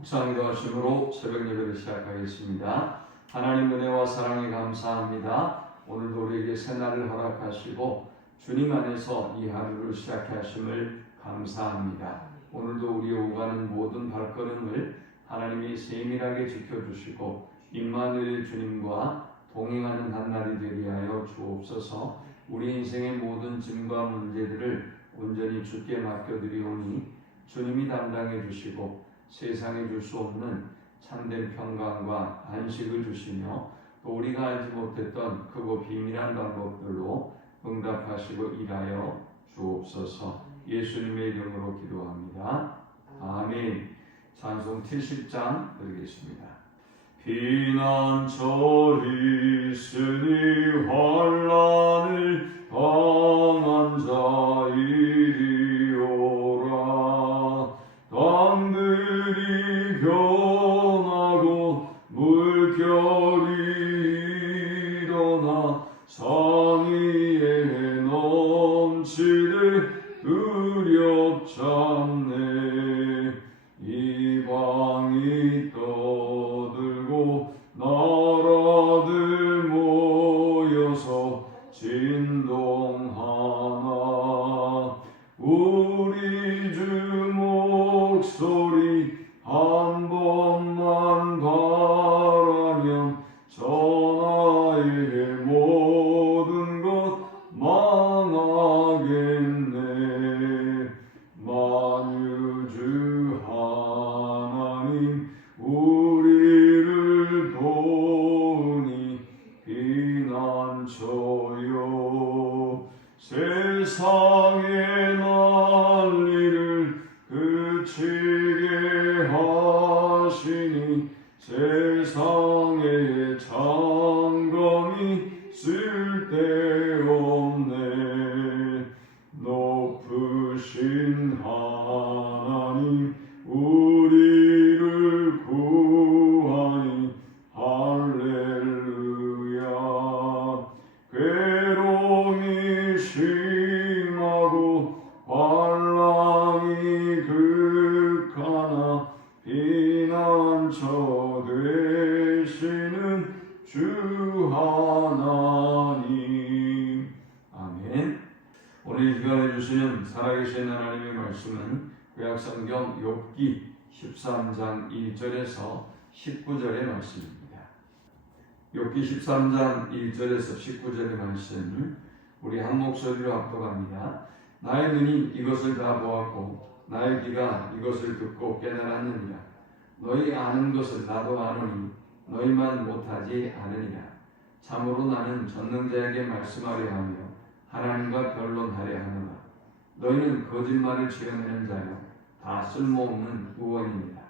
묵상기도 하심으로 새벽 예배를 시작하겠습니다. 하나님 은혜와 사랑에 감사합니다. 오늘도 우리에게 새날을 허락하시고 주님 안에서 이 하루를 시작해 하심을 감사합니다. 오늘도 우리 오가는 모든 발걸음을 하나님이 세밀하게 지켜주시고 임마누엘 주님과 동행하는 한 날이 되게 하여 주옵소서. 우리 인생의 모든 짐과 문제들을 온전히 주께 맡겨드리오니 주님이 담당해 주시고 세상에 줄 수 없는 참된 평강과 안식을 주시며 또 우리가 알지 못했던 크고 비밀한 방법들로 응답하시고 일하여 주옵소서. 예수님의 이름으로 기도합니다. 아멘. 찬송 70장 드리겠습니다. 피난처 있으니 환난을 당한 자이리오라. 땅들이 변하고 물결이 일어나 산 위에 넘치되 두렵잖네. 이방이 떠들고 나라들 모여서 진동하나. 우리 주 목소리 한 번만 바라면 전하의 모든 것 망하겠네. 만유주 하나님 우리를 도우니 피난처요. 세상의 난리를 그치게 하시니 세상의 장검이 쓸데없네. 높으신 하나님 우리를 구하니 할렐루야. 괴로움이 심하고 환난이 극하나 피난처 되시는 주 하나님. 아멘. 오늘 이 시간에 주시는 살아계신 하나님의 말씀은 구약성경 욥기 13장 1절에서 19절의 말씀입니다. 욥기 13장 1절에서 19절의 말씀을 우리 한 목소리로 합독합니다. 나의 눈이 이것을 다 보았고 나의 귀가 이것을 듣고 깨달았느니라. 너희 아는 것을 나도 아노니 너희만 못하지 않으니라. 참으로 나는 전능자에게 말씀하려 하며 하나님과 변론하려 하노라. 너희는 거짓말을 지어내는 자여 다 쓸모없는 우원이니라.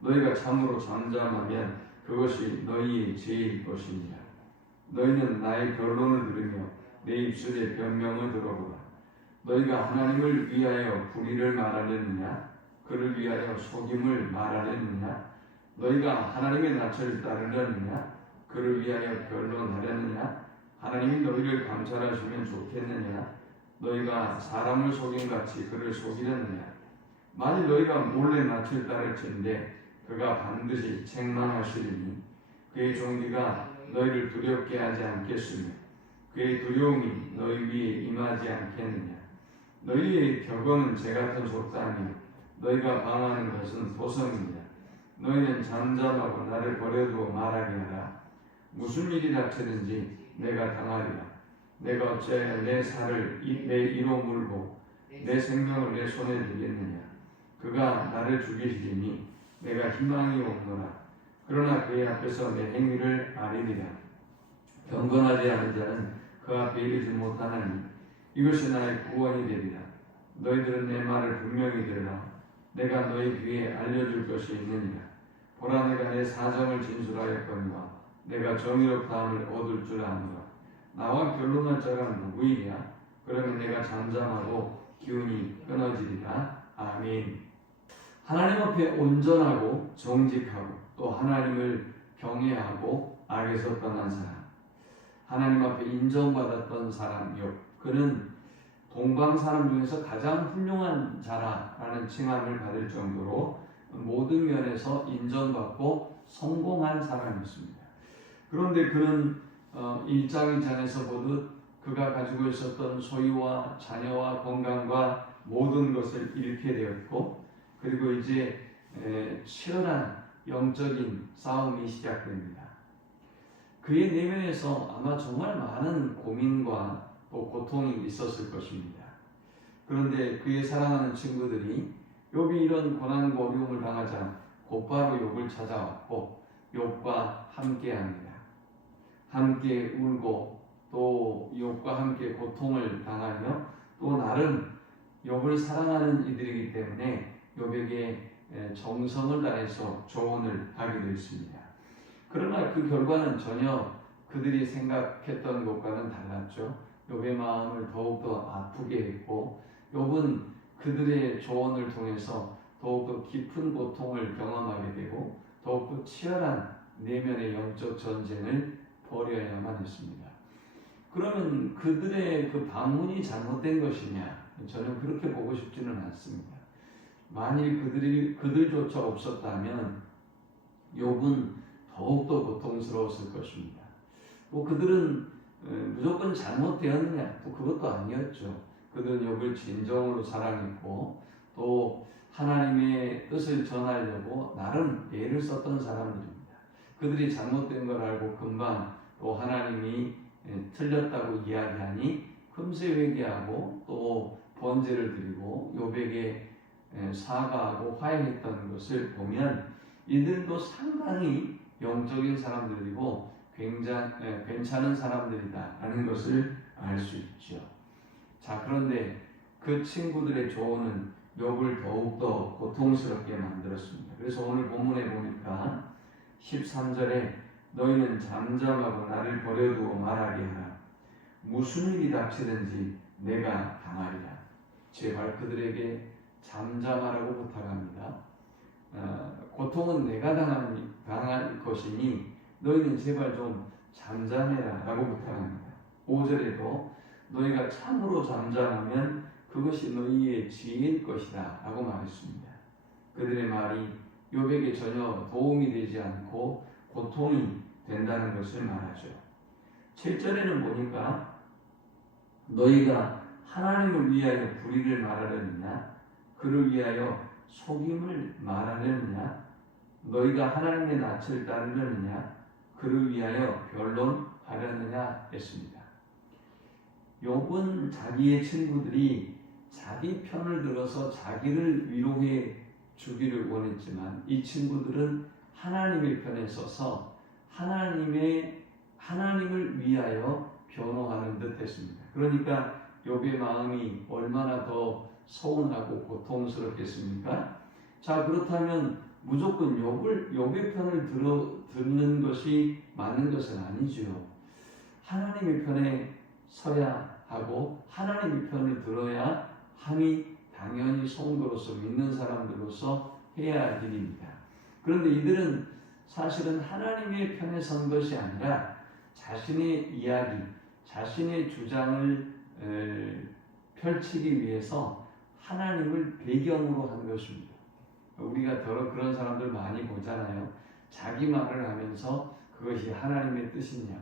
너희가 참으로 잠잠하면 그것이 너희의 죄일 것이니라. 너희는 나의 변론을 들으며 내 입술의 변명을 들어보라. 너희가 하나님을 위하여 불의를 말하려느냐? 그를 위하여 속임을 말하려느냐? 너희가 하나님의 낯을 따르려느냐? 그를 위하여 변론하려느냐? 하나님이 너희를 감찰하시면 좋겠느냐? 너희가 사람을 속임같이 그를 속이려느냐? 만일 너희가 몰래 낯을 따를진대 그가 반드시 책망하시리니 그의 종기가 너희를 두렵게 하지 않겠으며 그의 두려움이 너희 위에 임하지 않겠느냐? 너희의 격언은 재같은 속담이요 너희가 방하는 것은 도성이냐? 너희는 잠잠하고 나를 버려두고 말하게 하라. 무슨 일이 닥치든지 내가 당하리라. 내가 어찌하여 내 살을 내 이로 물고 내 생명을 내 손에 두겠느냐? 그가 나를 죽이시리니 내가 희망이 없노라. 그러나 그의 앞에서 내 행위를 아리리라. 경건하지 않은 자는 그 앞에 이르지 못하나니 이것이 나의 구원이 되리라. 너희들은 내 말을 분명히 들으라. 내가 너희 귀에 알려줄 것이 있느니라. 보라, 내가 내 사정을 진술하였거니와 내가 정의롭다함을 얻을 줄 아노라. 나와 변론할 자가 누구이냐? 그러면 내가 잠잠하고 기운이 끊어지리라. 아멘. 하나님 앞에 온전하고 정직하고 또 하나님을 경외하고 악에서 떠난 사람, 하나님 앞에 인정받았던 사람 욥, 그는 동방 사람 중에서 가장 훌륭한 자라는 칭함을 받을 정도로 모든 면에서 인정받고 성공한 사람이었습니다. 그런데 그는 1장 2장에서 보듯 그가 가지고 있었던 소유와 자녀와 건강과 모든 것을 잃게 되었고, 그리고 이제 치열한 영적인 싸움이 시작됩니다. 그의 내면에서 아마 정말 많은 고민과 또 고통이 있었을 것입니다. 그런데 그의 사랑하는 친구들이 욥이 이런 고난과 어려움을 당하자 곧바로 욥을 찾아왔고 욥과 함께합니다. 함께 울고 또 욥과 함께 고통을 당하며 또 나름 욥을 사랑하는 이들이기 때문에 욥에게 정성을 다해서 조언을 하기도 했습니다. 그러나 그 결과는 전혀 그들이 생각했던 것과는 달랐죠. 욥의 마음을 더욱더 아프게 했고 욥은 그들의 조언을 통해서 더욱더 깊은 고통을 경험하게 되고 더욱더 치열한 내면의 영적 전쟁을 벌여야만 했습니다. 그러면 그들의 그 방문이 잘못된 것이냐? 저는 그렇게 보고 싶지는 않습니다. 만일 그들조차 없었다면 욥은 더욱더 고통스러웠을 것입니다. 또 그들은 무조건 잘못되었느냐? 또 그것도 아니었죠. 그들은 욥을 진정으로 사랑했고 또 하나님의 뜻을 전하려고 나름 애를 썼던 사람들입니다. 그들이 잘못된 걸 알고 금방 또 하나님이 틀렸다고 이야기하니 금세 회개하고 또 번제를 드리고 욥에게 사과하고 화해했던 것을 보면 이들도 상당히 영적인 사람들이고 굉장히 괜찮은 사람들이다라는 것을 알 수 있죠. 자, 그런데 그 친구들의 조언은 욥을 더욱더 고통스럽게 만들었습니다. 그래서 오늘 본문에 보니까 13절에 너희는 잠잠하고 나를 버려두고 말하게 하라. 무슨 일이 닥치든지 내가 당하리라. 제발 그들에게 잠잠하라고 부탁합니다. 고통은 내가 당할 것이니 너희는 제발 좀 잠잠해라 라고 부탁합니다. 5절에도 너희가 참으로 잠잠하면 그것이 너희의 지혜일 것이다 라고 말했습니다. 그들의 말이 욥에게 전혀 도움이 되지 않고 고통이 된다는 것을 말하죠. 7절에는 보니까 너희가 하나님을 위하여 불의를 말하려느냐 그를 위하여 속임을 말하려느냐 너희가 하나님의 낯을 따르려느냐 그를 위하여 변론하려느냐 했습니다. 욥은 자기의 친구들이 자기 편을 들어서 자기를 위로해 주기를 원했지만 이 친구들은 하나님의 편에 서서 하나님을 위하여 변호하는 듯 했습니다. 그러니까 욥의 마음이 얼마나 더 서운하고 고통스럽겠습니까? 자, 그렇다면 무조건 욥의 편을 듣는 것이 맞는 것은 아니죠. 하나님의 편에 서야 하고 하나님의 편을 들어야 함이 당연히 성도로서 믿는 사람들로서 해야 할 일입니다. 그런데 이들은 사실은 하나님의 편에 선 것이 아니라 자신의 이야기, 자신의 주장을 펼치기 위해서 하나님을 배경으로 한 것입니다. 우리가 그런 사람들 많이 보잖아요. 자기 말을 하면서 그것이 하나님의 뜻이냐,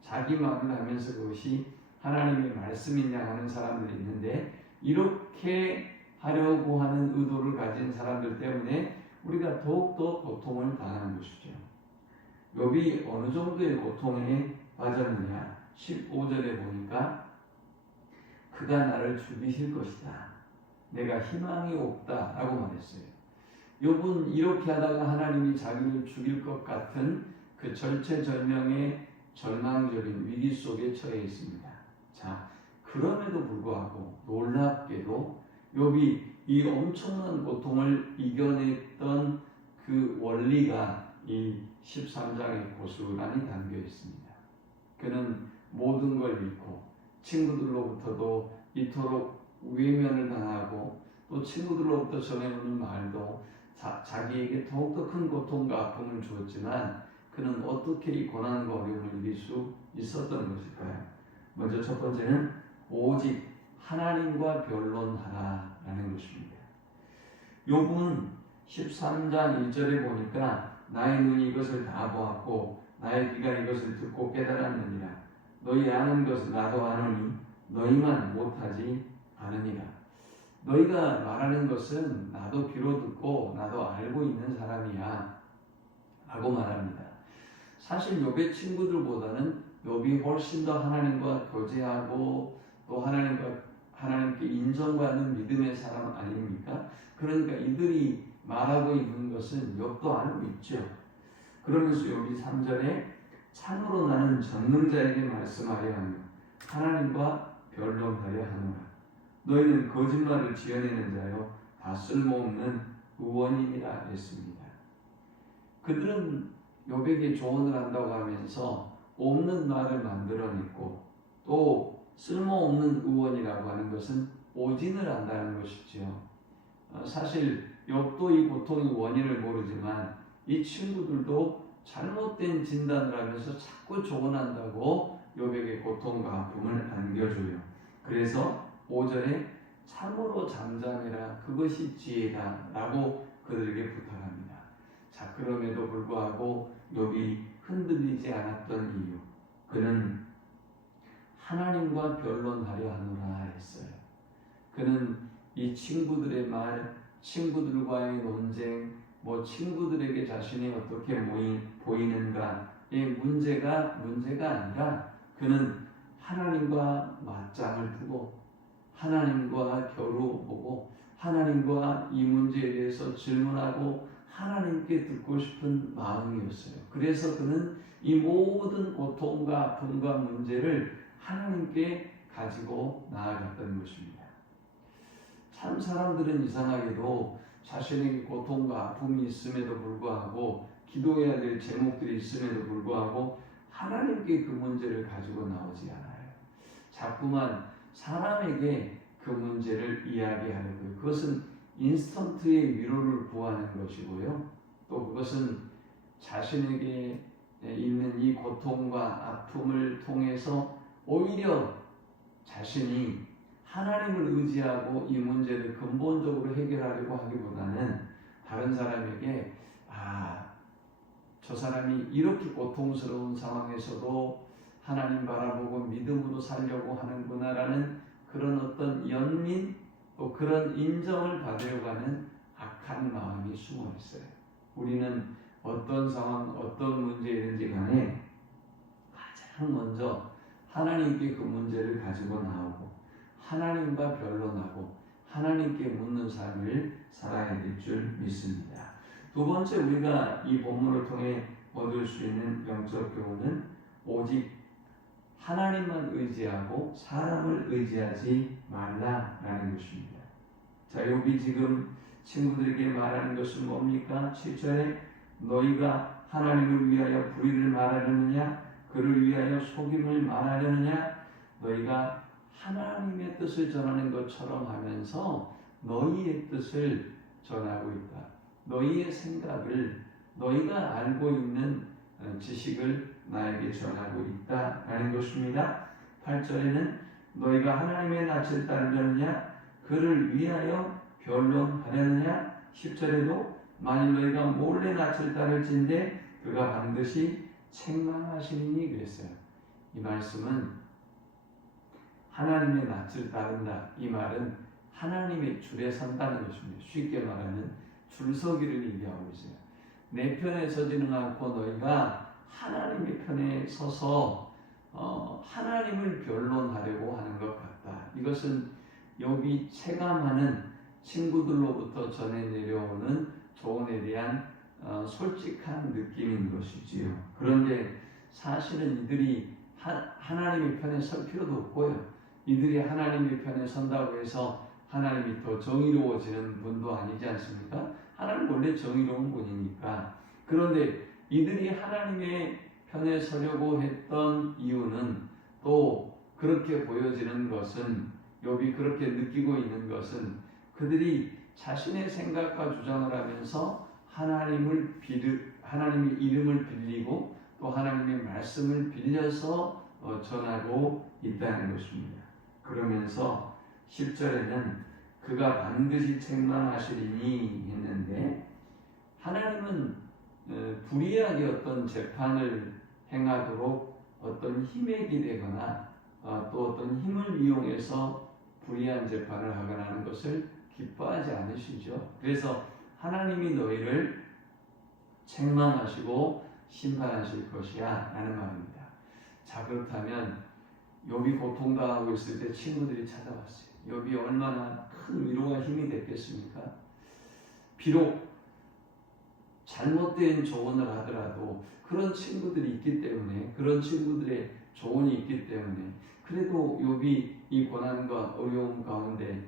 자기 말을 하면서 그것이 하나님의 말씀이냐 하는 사람들이 있는데 이렇게 하려고 하는 의도를 가진 사람들 때문에 우리가 더욱더 고통을 당하는 것이죠. 욥이 어느 정도의 고통에 빠졌느냐 15절에 보니까 그가 나를 죽이실 것이다. 내가 희망이 없다 라고 말했어요. 욥은 이렇게 하다가 하나님이 자기를 죽일 것 같은 그 절체절명의 절망적인 위기 속에 처해 있습니다. 자, 그럼에도 불구하고 놀랍게도 욥이 이 엄청난 고통을 이겨냈던 그 원리가 이 13장의 고스란히 담겨 있습니다. 그는 모든 걸 잃고 친구들로부터도 이토록 외면을 당하고 또 친구들로부터 전해오는 말도 자기에게 더욱더 큰 고통과 아픔을 주었지만 그는 어떻게 이 고난과 어려움을 이길 수 있었던 것일까요? 먼저 첫 번째는 오직 하나님과 변론하라라는 것입니다. 욥은 13장 1절에 보니까 나의 눈이 이것을 다 보았고 나의 귀가 이것을 듣고 깨달았느니라. 너희 아는 것을 나도 아노니 너희만 못하지 않으니라. 너희가 말하는 것은 나도 귀로 듣고 나도 알고 있는 사람이야 라고 말합니다. 사실 욥의 친구들보다는 욥이 훨씬 더 하나님과 교제하고 또 하나님께 인정받는 믿음의 사람 아닙니까? 그러니까 이들이 말하고 있는 것은 욥도 알고 있죠. 그러면서 욥이 3절에 참으로 나는 전능자에게 말씀하려 하며 하나님과 변론하려 하노라. 너희는 거짓말을 지어내는 자요 다 쓸모없는 의원님이라 했습니다. 그들은 욥에게 조언을 한다고 하면서 없는 말을 만들어냈고 또 쓸모없는 의원이라고 하는 것은 오진을 한다는 것이죠. 사실 욥도 이 고통의 원인을 모르지만 이 친구들도 잘못된 진단을 하면서 자꾸 조언한다고 욥에게 고통과 아픔을 안겨줘요. 그래서 5절에 참으로 잠잠해라 그것이 지혜다 라고 그들에게 부탁합니다. 자, 그럼에도 불구하고 욥이 흔들리지 않았던 이유, 그는 하나님과 변론하려 하노라 했어요. 그는 이 친구들의 말, 친구들과의 논쟁, 친구들에게 자신이 어떻게 보이는가의 문제가 아니라 그는 하나님과 맞짱을 두고 하나님과 겨루어보고 하나님과 이 문제에 대해서 질문하고 하나님께 듣고 싶은 마음이었어요. 그래서 그는 이 모든 고통과 아픔과 문제를 하나님께 가지고 나아갔던 것입니다. 참 사람들은 이상하게도 자신에게 고통과 아픔이 있음에도 불구하고 기도해야 될 제목들이 있음에도 불구하고 하나님께 그 문제를 가지고 나오지 않아요. 자꾸만 사람에게 그 문제를 이야기하려고요. 그것은 인스턴트의 위로를 구하는 것이고요. 또 그것은 자신에게 있는 이 고통과 아픔을 통해서 오히려 자신이 하나님을 의지하고 이 문제를 근본적으로 해결하려고 하기보다는 다른 사람에게 저 사람이 이렇게 고통스러운 상황에서도 하나님 바라보고 믿음으로 살려고 하는구나라는 그런 어떤 연민 또 그런 인정을 받으려고 하는 악한 마음이 숨어 있어요. 우리는 어떤 상황, 어떤 문제이든지 간에 가장 먼저 하나님께 그 문제를 가지고 나오고 하나님과 변론하고 하나님께 묻는 삶을 살아야 될 줄 믿습니다. 두 번째 우리가 이 본문을 통해 얻을 수 있는 영적 교훈은 오직 하나님만 의지하고 사람을 의지하지 말라라는 것입니다. 자, 욥이 지금 친구들에게 말하는 것은 뭡니까? 7절에 너희가 하나님을 위하여 불의를 말하려느냐? 그를 위하여 속임을 말하려느냐? 너희가 하나님의 뜻을 전하는 것처럼 하면서 너희의 뜻을 전하고 있다. 너희의 생각을 너희가 알고 있는 지식을 나에게 전하고 있다라는 것입니다. 8절에는 너희가 하나님의 낯을 따르려느냐? 그를 위하여 변론하려느냐? 10절에도 만일 너희가 몰래 낯을 따를진대 그가 반드시 책망하시리니 그랬어요. 이 말씀은 하나님의 낯을 따른다. 이 말은 하나님의 줄에 선다는 것입니다. 쉽게 말하면 줄서기를 얘기하고 있어요. 내 편에 서지는 않고 너희가 하나님의 편에 서서 하나님을 변론하려고 하는 것 같다. 이것은 욥이 체감하는 친구들로부터 전해 내려오는 조언에 대한 솔직한 느낌인 것이지요. 그런데 사실은 이들이 하나님의 편에 설 필요도 없고요. 이들이 하나님의 편에 선다고 해서 하나님이 더 정의로워지는 분도 아니지 않습니까? 하나님 원래 정의로운 분이니까. 그런데 이들이 하나님의 편에 서려고 했던 이유는 또 그렇게 보여지는 것은 욥이 그렇게 느끼고 있는 것은 그들이 자신의 생각과 주장을 하면서 하나님의 이름을 빌리고 또 하나님의 말씀을 빌려서 전하고 있다는 것입니다. 그러면서 10절에는 그가 반드시 책망하시리니 했는데 하나님은 불의하게 어떤 재판을 행하도록 어떤 힘에 기대거나 또 어떤 힘을 이용해서 불의한 재판을 하거나 하는 것을 기뻐하지 않으시죠. 그래서 하나님이 너희를 책망하시고 심판하실 것이야 라는 말입니다. 자, 그렇다면 욥이 고통당하고 있을 때 친구들이 찾아왔어요. 욥이 얼마나 큰 위로와 힘이 됐겠습니까? 비록 잘못된 조언을 하더라도 그런 친구들이 있기 때문에, 그런 친구들의 조언이 있기 때문에 그래도 욥이 이 고난과 어려움 가운데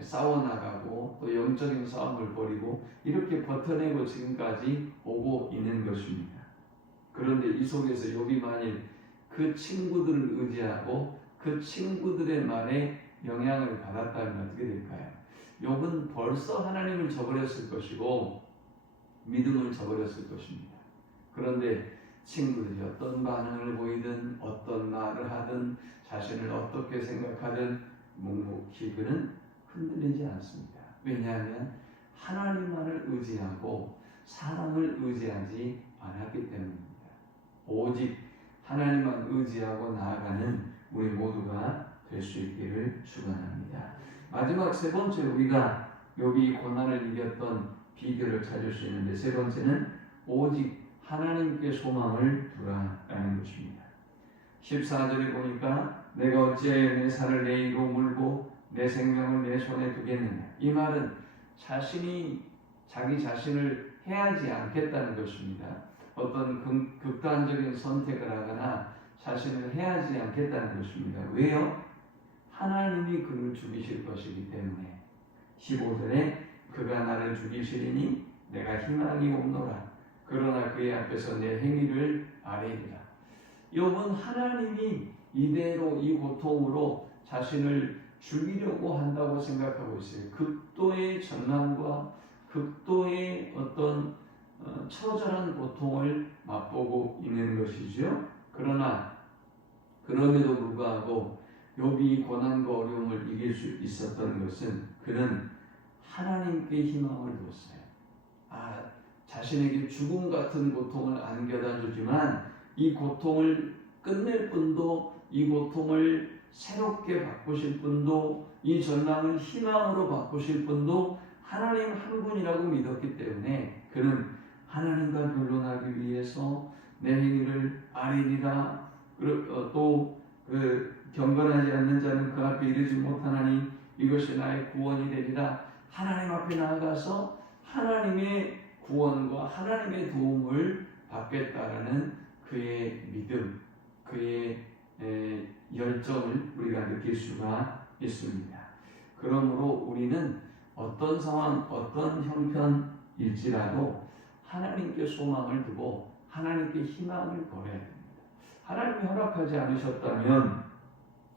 싸워나가고 또 영적인 싸움을 벌이고 이렇게 버텨내고 지금까지 오고 있는 것입니다. 그런데 이 속에서 욥이 만일 그 친구들을 의지하고 그 친구들의 말에 영향을 받았다면 어떻게 될까요? 욥은 벌써 하나님을 저버렸을 것이고 믿음을 저버렸을 것입니다. 그런데 친구들이 어떤 반응을 보이든 어떤 말을 하든 자신을 어떻게 생각하든 묵묵히 그는 흔들리지 않습니다. 왜냐하면 하나님만을 의지하고 사람을 의지하지 않았기 때문입니다. 오직 하나님만 의지하고 나아가는 우리 모두가 될 수 있기를 축원합니다. 마지막 세 번째 우리가 욥이 고난을 이겼던 비결을 찾을 수 있는데, 세 번째는 오직 하나님께 소망을 두라라는 것입니다. 14절에 보니까 내가 어찌하여 내 살을 내 이로 물고 내 생명을 내 손에 두겠느냐. 이 말은 자신이 자기 자신을 해하지 않겠다는 것입니다. 어떤 극단적인 선택을 하거나 자신을 해하지 않겠다는 것입니다. 왜요? 하나님이 그를 죽이실 것이기 때문에. 15절에 그가 나를 죽이시리니 내가 희망이 없노라. 그러나 그의 앞에서 내 행위를 아뢰리라. 욥은 하나님이 이대로 이 고통으로 자신을 죽이려고 한다고 생각하고 있어요. 극도의 전난과 극도의 어떤 처절한 고통을 맛보고 있는 것이죠. 그러나 그럼에도 불구하고 욥이 고난과 어려움을 이길 수 있었던 것은 그는 하나님께 희망을 두었어요. 자신에게 죽음 같은 고통을 안겨다 주지만 이 고통을 끝낼 분도, 이 고통을 새롭게 바꾸실 분도, 이 전망을 희망으로 바꾸실 분도 하나님 한 분이라고 믿었기 때문에 그는 하나님과 변론하기 위해서 내 행위를 아뢰리라. 또 경건하지 않는 자는 그 앞에 이르지 못하나니 이것이 나의 구원이 되리라. 하나님 앞에 나아가서 하나님의 구원과 하나님의 도움을 받겠다라는 그의 믿음, 그의 열정을 우리가 느낄 수가 있습니다. 그러므로 우리는 어떤 상황, 어떤 형편일지라도 하나님께 소망을 두고 하나님께 희망을 걸어야 됩니다. 하나님이 허락하지 않으셨다면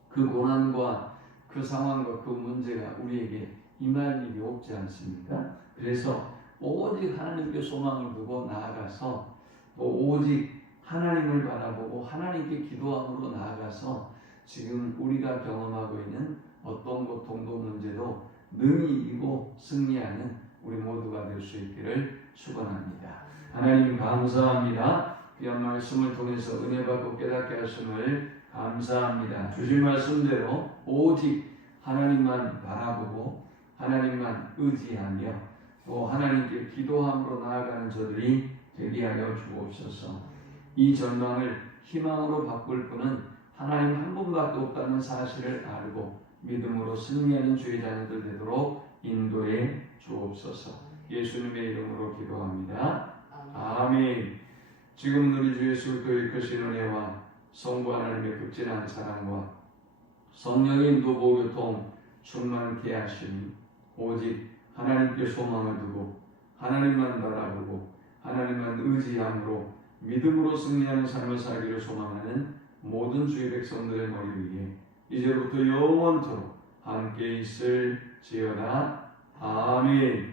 그 고난과 그 상황과 그 문제가 우리에게 임할 일이 없지 않습니까? 그래서 오직 하나님께 소망을 두고 나아가서 또 오직 하나님을 바라보고 하나님께 기도함으로 나아가서 지금 우리가 경험하고 있는 어떤 고통도 문제도 능히 이기고 승리하는 우리 모두가 될 수 있기를 축원합니다. 하나님 감사합니다. 귀한 말씀을 통해서 은혜 받고 깨닫게 하심을 감사합니다. 주신 말씀대로 오직 하나님만 바라보고 하나님만 의지하며 또 하나님께 기도함으로 나아가는 저들이 되게 하여 주옵소서. 이 전망을 희망으로 바꿀 분은 하나님 한 분밖에 없다는 사실을 알고 믿음으로 승리하는 주의 자녀들 되도록 인도해 주옵소서. 예수님의 이름으로 기도합니다. 아멘. 지금 우리 주 예수 그리스도의 크신 은혜와 성부 하나님의 극진한 사랑과 성령의 인도 보교통 충만케 하시니 오직 하나님께 소망을 두고 하나님만 바라보고 하나님만 의지함으로 믿음으로 승리하는 삶을 살기를 소망하는 모든 주의 백성들의 머리 위에 이제부터 영원토록 함께 있을지어다. 아멘.